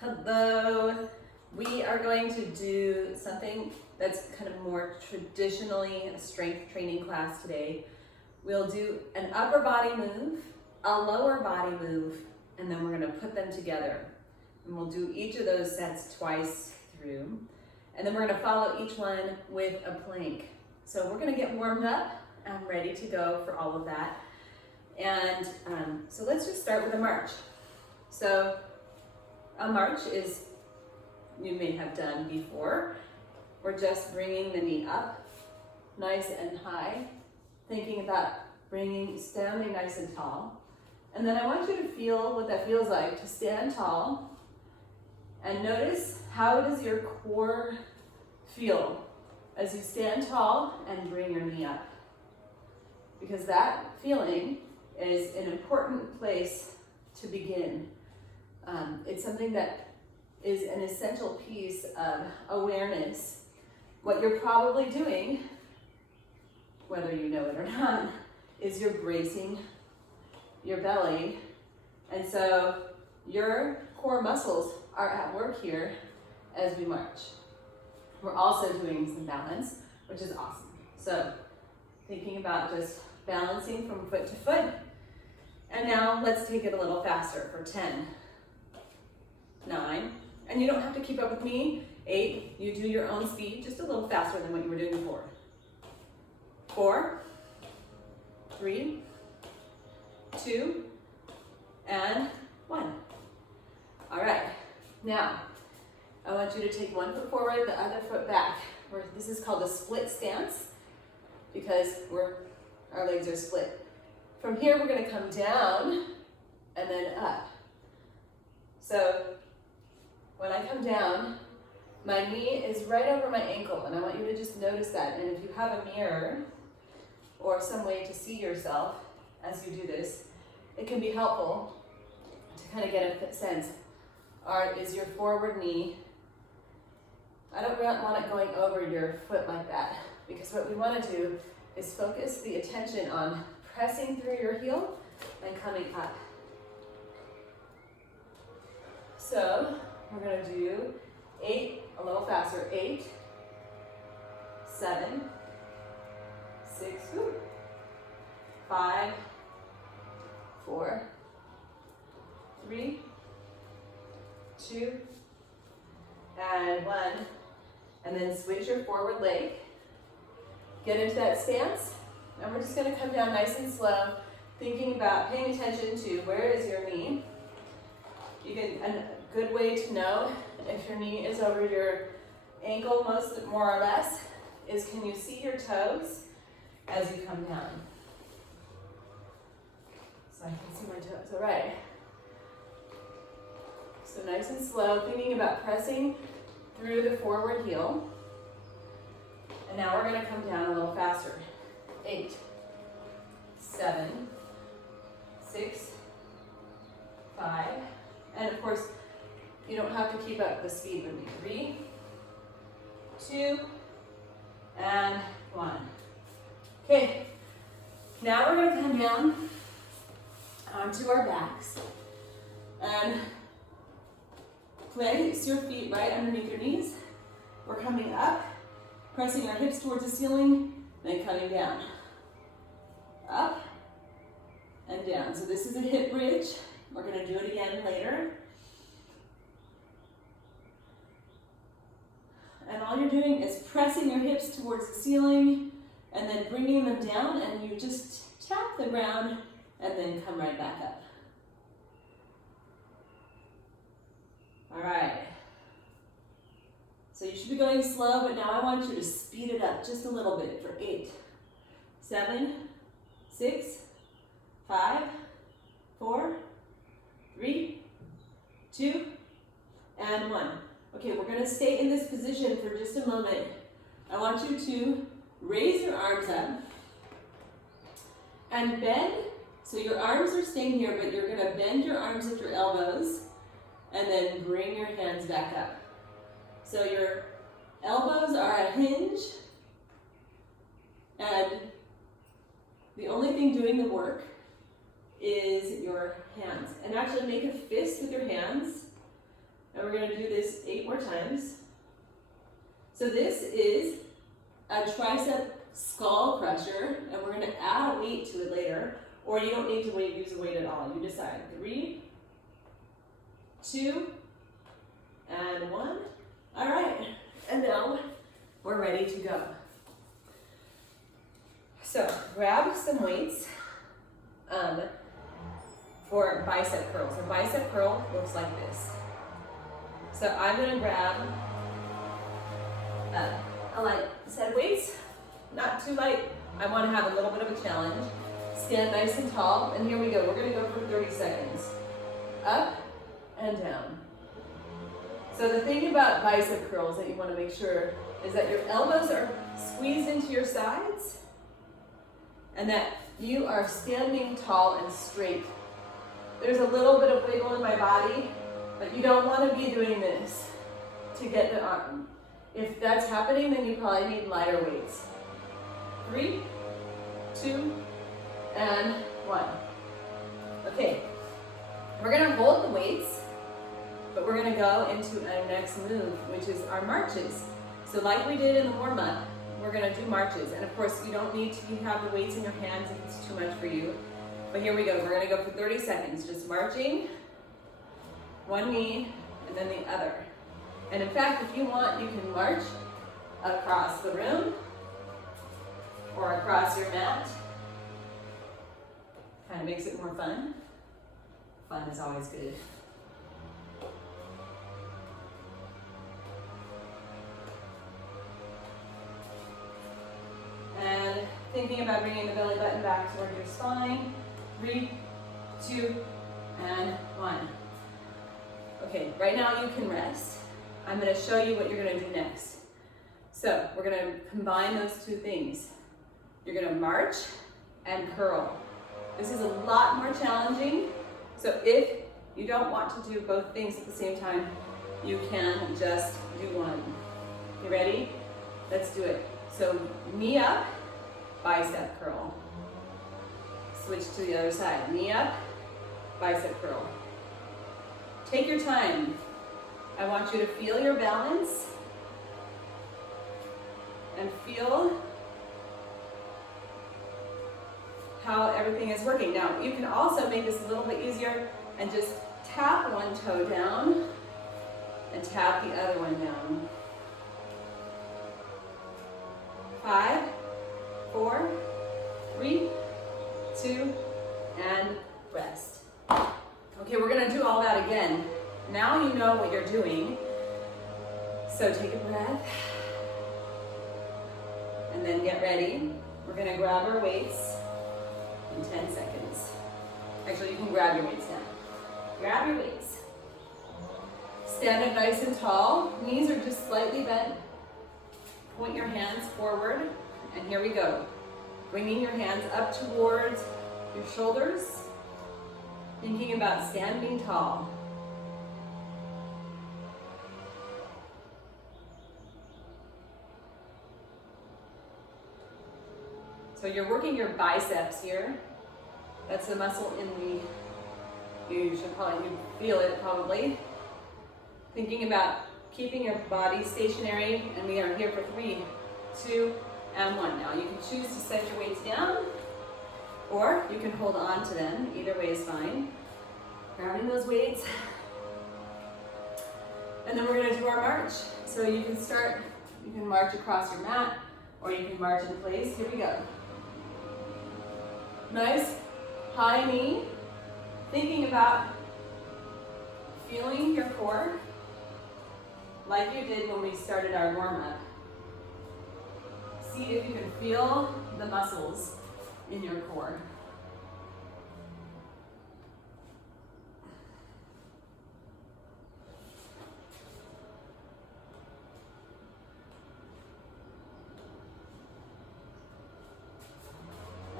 Hello. We are going to do something that's kind of more traditionally a strength training class today. We'll do an upper body move, a lower body move, and then we're going to put them together. And we'll do each of those sets twice through. And then we're going to follow each one with a plank. So we're going to get warmed up and ready to go for all of that. And so let's just start with a march. So a march is, you may have done before. We're just bringing the knee up, nice and high, thinking about standing nice and tall. And then I want you to feel what that feels like to stand tall, and notice how does your core feel as you stand tall and bring your knee up. Because that feeling is an important place to begin. It's something that is an essential piece of awareness. What you're probably doing, whether you know it or not, is you're bracing your belly. And so your core muscles are at work here as we march. We're also doing some balance, which is awesome. So thinking about just balancing from foot to foot. And now let's take it a little faster for 10, 9, and you don't have to keep up with me. 8, you do your own speed, just a little faster than what you were doing before. 4, 3, 2, and 1. All right, now I want you to take one foot forward, the other foot back. This is called a split stance because our legs are split. From here, we're going to come down and then up. So when I come down, my knee is right over my ankle, and I want you to just notice that. And if you have a mirror or some way to see yourself as you do this, it can be helpful to kind of get a sense. Is your forward knee, I don't want it going over your foot like that, because what we want to do is focus the attention on pressing through your heel and coming up. So we're going to do 8, a little faster. 8, 7, 6, 5, 4, 3, 2, and 1. And then switch your forward leg. Get into that stance. And we're just going to come down nice and slow, thinking about paying attention to where is your knee. A good way to know if your knee is over your ankle, more or less, is can you see your toes as you come down? So I can see my toes. All right. So nice and slow, thinking about pressing through the forward heel. And now we're going to come down a little faster. 8, 7, 6, 5, and of course, you don't have to keep up the speed with me. 3, 2, and 1. Okay, now we're going to come down onto our backs and place your feet right underneath your knees. We're coming up, pressing our hips towards the ceiling, then coming down. Up and down. So this is a hip bridge. We're going to do it again later. And all you're doing is pressing your hips towards the ceiling and then bringing them down, and you just tap the ground and then come right back up. All right. So you should be going slow, but now I want you to speed it up just a little bit for 8, 7, 6, 5, 4, 3, 2, and 1. Okay, we're going to stay in this position for just a moment. I want you to raise your arms up and bend. So your arms are staying here, but you're going to bend your arms at your elbows and then bring your hands back up. So your elbows are a hinge, and the only thing doing the work is your hands. And actually make a fist with your hands And we're gonna do this 8 more times. So this is a tricep skull crusher, and we're gonna add a weight to it later, or you don't need to use a weight at all, you decide. 3, 2, and 1. All right, and now we're ready to go. So grab some weights for bicep curls. A bicep curl looks like this. So I'm gonna grab a light set of weights, not too light. I wanna have a little bit of a challenge. Stand nice and tall, and here we go. We're gonna go for 30 seconds. Up and down. So the thing about bicep curls that you wanna make sure is that your elbows are squeezed into your sides and that you are standing tall and straight. There's a little bit of wiggle in my body, but you don't want to be doing this to get the arm. If that's happening, then you probably need lighter weights. 3, 2, and 1. Okay, we're gonna hold the weights, but we're gonna go into our next move, which is our marches. So like we did in the warm-up, we're gonna do marches. And of course, you don't need to have the weights in your hands if it's too much for you. But here we go, we're gonna go for 30 seconds, just marching, one knee, and then the other. And in fact, if you want, you can march across the room or across your mat. Kind of makes it more fun. Fun is always good. And thinking about bringing the belly button back toward your spine. 3, 2, and 1. Okay, right now you can rest. I'm gonna show you what you're gonna do next. So we're gonna combine those two things. You're gonna march and curl. This is a lot more challenging. So if you don't want to do both things at the same time, you can just do one. You ready? Let's do it. So knee up, bicep curl. Switch to the other side. Knee up, bicep curl. Take your time. I want you to feel your balance and feel how everything is working. Now, you can also make this a little bit easier and just tap one toe down and tap the other one down. 5, 4, 3, 2, and rest. Okay, we're gonna do all that again. Now you know what you're doing. So take a breath. And then get ready. We're gonna grab our weights in 10 seconds. Actually, you can grab your weights now. Grab your weights. Stand up nice and tall. Knees are just slightly bent. Point your hands forward, and here we go. Bringing your hands up towards your shoulders, thinking about standing tall. So you're working your biceps here. That's the muscle in the, you feel it probably. Thinking about keeping your body stationary, and we are here for 3, 2, and 1. Now you can choose to set your weights down, or you can hold on to them. Either way is fine. Grabbing those weights. And then we're gonna do our march. So you can start, you can march across your mat, or you can march in place. Here we go. Nice high knee. Thinking about feeling your core like you did when we started our warm-up. See if you can feel the muscles in your core.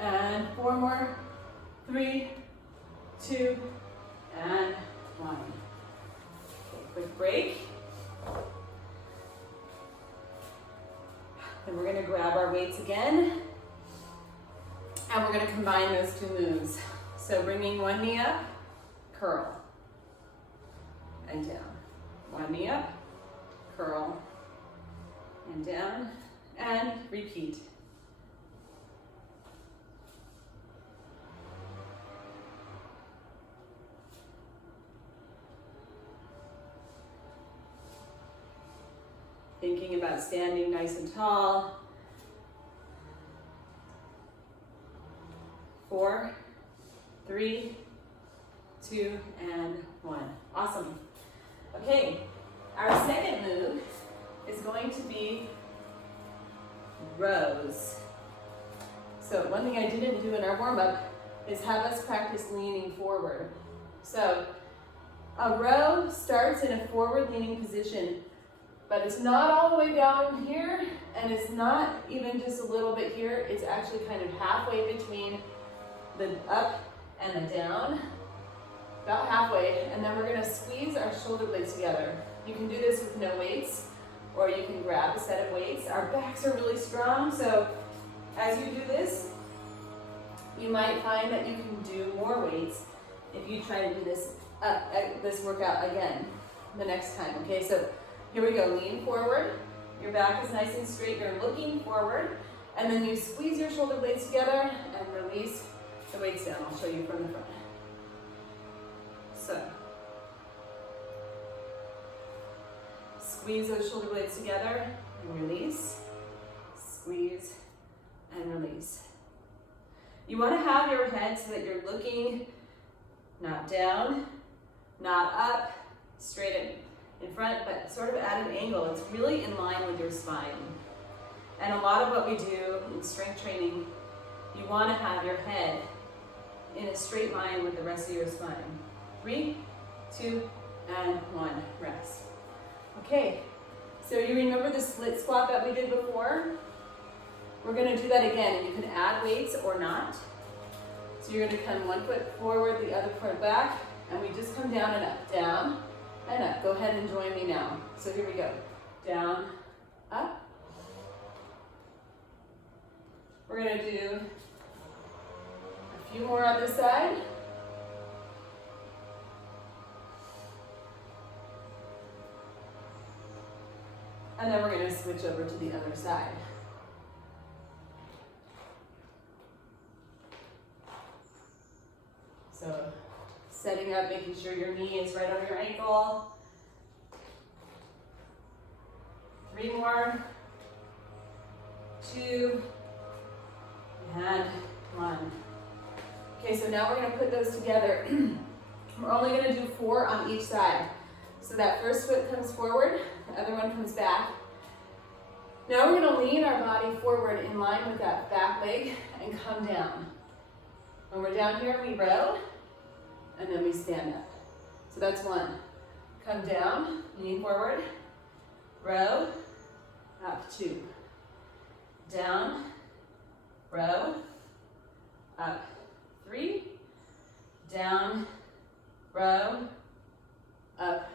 And 4 more. 3, 2, and 1. Okay, quick break. And we're gonna grab our weights again. And we're gonna combine those two moves. So bringing one knee up, curl, and down. One knee up, curl, and down, and repeat. Thinking about standing nice and tall. 4, 3, 2, and 1. Awesome. Okay, our second move is going to be rows. So one thing I didn't do in our warm-up is have us practice leaning forward. So a row starts in a forward leaning position, but it's not all the way down here, and it's not even just a little bit here. It's actually kind of halfway between the up and the down, about halfway, and then we're gonna squeeze our shoulder blades together. You can do this with no weights, or you can grab a set of weights. Our backs are really strong, so as you do this, you might find that you can do more weights if you try to do this workout again the next time. Okay, so here we go, lean forward. Your back is nice and straight, you're looking forward, and then you squeeze your shoulder blades together and release the weights down. I'll show you from the front. So, squeeze those shoulder blades together and release, squeeze and release. You want to have your head so that you're looking not down, not up, straight in front, but sort of at an angle. It's really in line with your spine. And a lot of what we do in strength training, you want to have your head in a straight line with the rest of your spine. 3, 2, and 1, rest. Okay, so you remember the split squat that we did before? We're gonna do that again, and you can add weights or not. So you're gonna come one foot forward, the other foot back, and we just come down and up, down and up. Go ahead and join me now. So here we go, down, up. We're gonna do a few more on this side. And then we're going to switch over to the other side. So setting up, making sure your knee is right on your ankle. 3 more. 2. And 1. Okay, so now we're going to put those together. We're only going to do 4 on each side. So that first foot comes forward, the other one comes back. Now we're going to lean our body forward in line with that back leg and come down. When we're down here, we row, and then we stand up. So that's 1. Come down, lean forward, row, up 2. Down, row, up 3. Down, row, up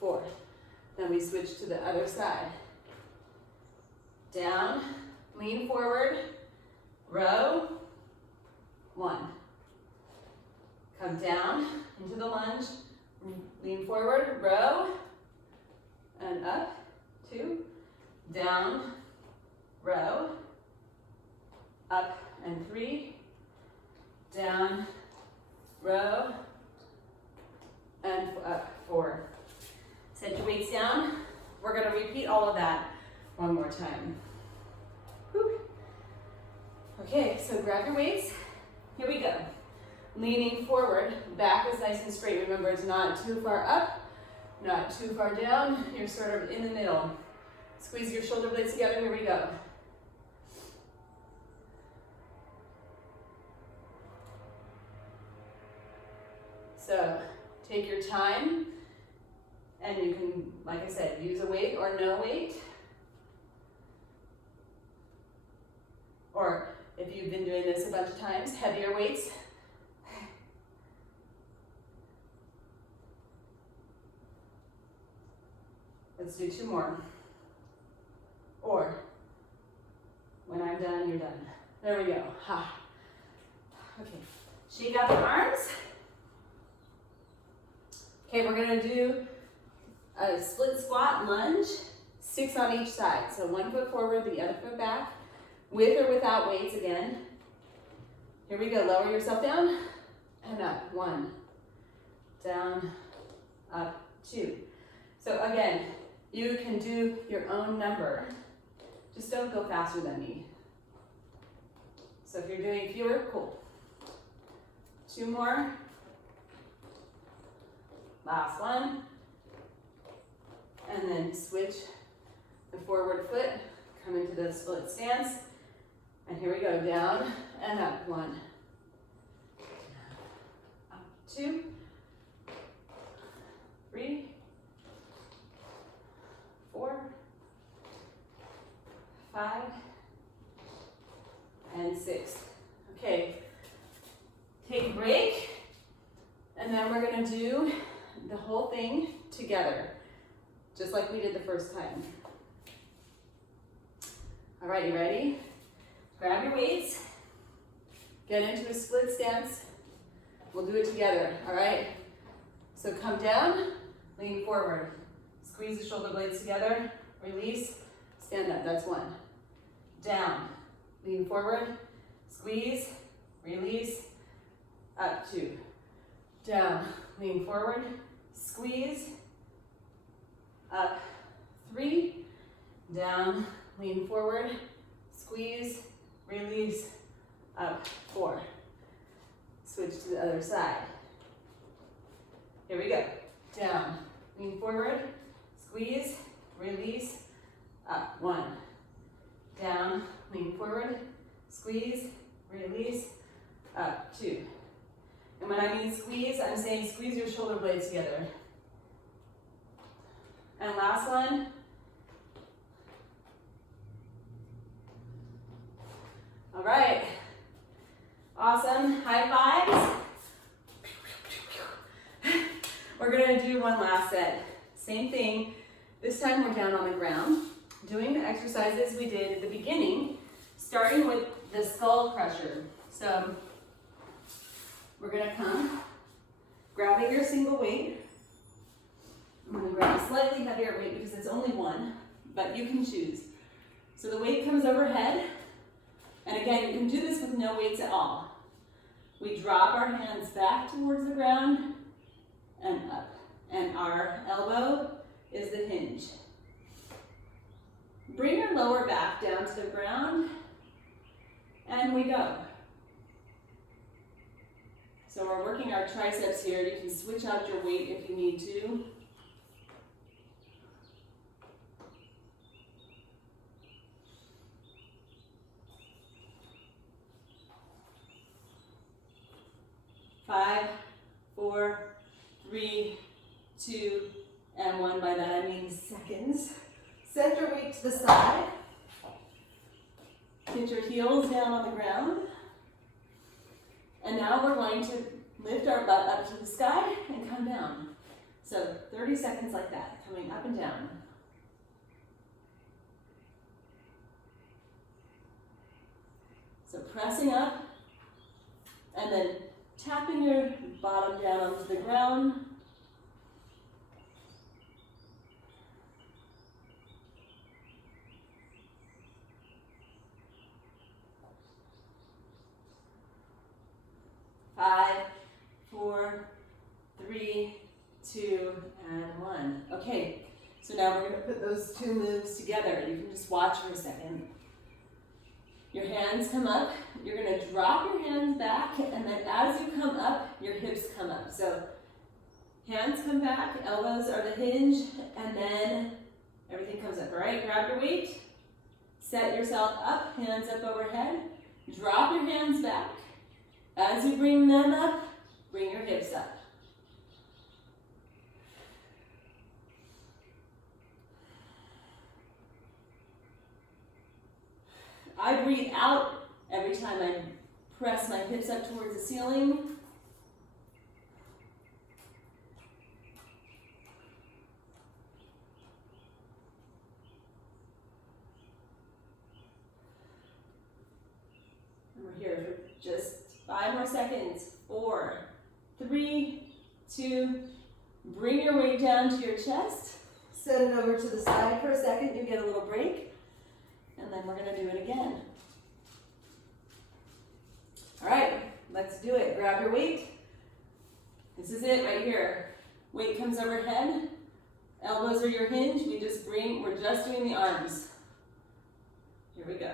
4. Then we switch to the other side. Down, lean forward, row, 1. Come down into the lunge, lean forward, row, and up, 2. Down, row, up, and 3. Down, row, and up, 4. Set your weights down. We're going to repeat all of that one more time. Whew. Okay, so grab your weights. Here we go. Leaning forward, back is nice and straight. Remember, it's not too far up, not too far down. You're sort of in the middle. Squeeze your shoulder blades together. Here we go. So take your time, and you can, like I said, use a weight or no weight. Or if you've been doing this a bunch of times, heavier weights. Let's do 2 more. Or, when I'm done, you're done. There we go. Ha. Okay, shake out the arms. Okay, we're gonna do a split squat lunge, 6 on each side. So 1 foot forward, the other foot back, with or without weights again. Here we go, lower yourself down and up. 1, down, up, 2. So again, you can do your own number. Just don't go faster than me. So if you're doing fewer, cool. 2 more. Last one. And then switch the forward foot, come into the split stance. And here we go, down and up. 1, up, 2, 3, 4, 5, and 6. Okay, take a break, and then we're gonna do the whole thing together, just like we did the first time. All right, you ready? Grab your weights, get into a split stance. We'll do it together, all right? So come down, lean forward. Squeeze the shoulder blades together, release, stand up, that's 1. Down, lean forward, squeeze, release, up, 2. Down, lean forward, squeeze, up, 3. Down, lean forward, squeeze, release, up, 4. Switch to the other side. Here we go. Down, lean forward, squeeze, release, up, 1. Down, lean forward, squeeze, release, up, 2. And when I mean squeeze, I'm saying squeeze your shoulder blades together. And last one. All right. Awesome. High fives. We're gonna do one last set. Same thing. This time we're down on the ground, doing the exercises we did at the beginning, starting with the skull crusher. So we're gonna come, grabbing your single weight. I'm gonna grab a slightly heavier weight because it's only 1, but you can choose. So the weight comes overhead, and again, you can do this with no weights at all. We drop our hands back towards the ground and up, and our elbow is the hinge. Bring your lower back down to the ground, and we go. So we're working our triceps here. You can switch out your weight if you need to. Five, 4, 3, 2, and 1. By that I mean seconds. Set your weight to the side. Get your heels down on the ground. And now we're going to lift our butt up to the sky and come down. So 30 seconds like that, coming up and down. So pressing up, and then tapping your bottom down onto the ground. Five, 4, 3, 2, and 1. Okay, so now we're going to put those 2 moves together. You can just watch for a second. Your hands come up. You're going to drop your hands back, and then as you come up, your hips come up. So hands come back, elbows are the hinge, and then everything comes up. All right, grab your weight, set yourself up, hands up overhead, drop your hands back. As you bring them up, bring your hips up. I breathe out every time I press my hips up towards the ceiling. And we're here for just 5 more seconds. 4, 3, 2, bring your weight down to your chest. Set it over to the side for a second. You get a little break. And then we're going to do it again. All right, let's do it. Grab your weight. This is it right here. Weight comes overhead. Elbows are your hinge. We're just doing the arms. Here we go.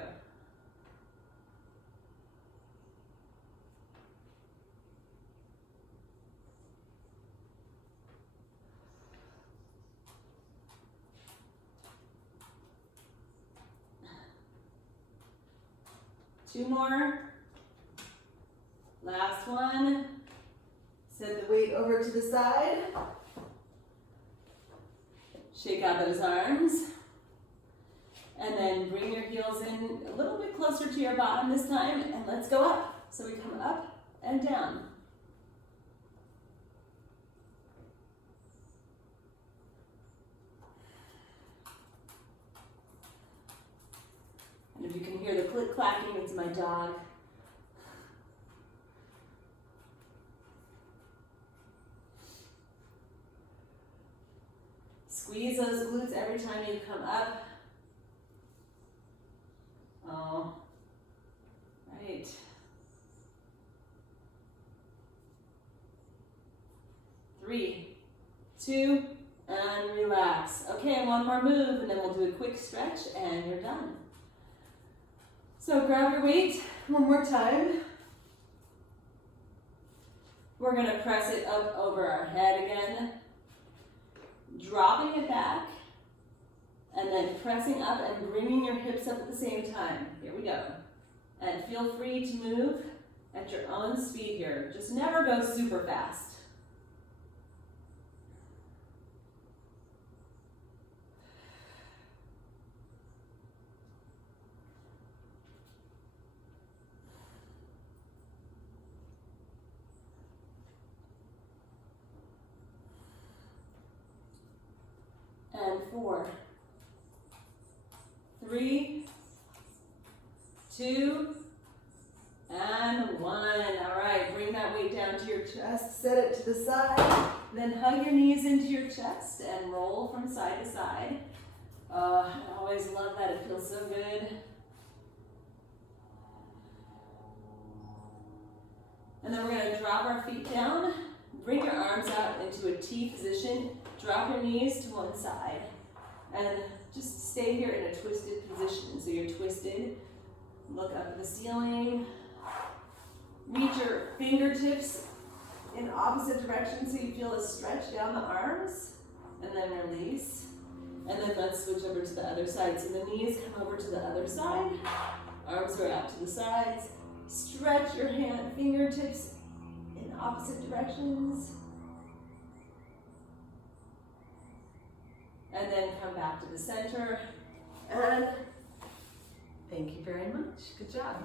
Two more. Last one. Set the weight over to the side. Shake out those arms. And then bring your heels in a little bit closer to your bottom this time, and let's go up. So we come up and down. And if you can hear the click-clacking, it's my dog. Squeeze those glutes every time you come up. Oh, right. Three, two, and relax. Okay, one more move, and then we'll do a quick stretch, and you're done. So grab your weight one more time. We're gonna press it up over our head again, dropping it back, and then pressing up and bringing your hips up at the same time. Here we go. And feel free to move at your own speed here. Just never go super fast. And 4, 3, 2, and 1. All right, bring that weight down to your chest, set it to the side, then hug your knees into your chest and roll from side to side. I always love that, it feels so good. And then we're gonna drop our feet down, bring your arms out into a T position, drop your knees to one side, and just stay here in a twisted position. So you're twisted, look up at the ceiling, reach your fingertips in opposite directions so you feel a stretch down the arms, and then release. And then let's switch over to the other side. So the knees come over to the other side, arms are out to the sides, stretch your fingertips in opposite directions. And then come back to the center. And thank you very much. Good job.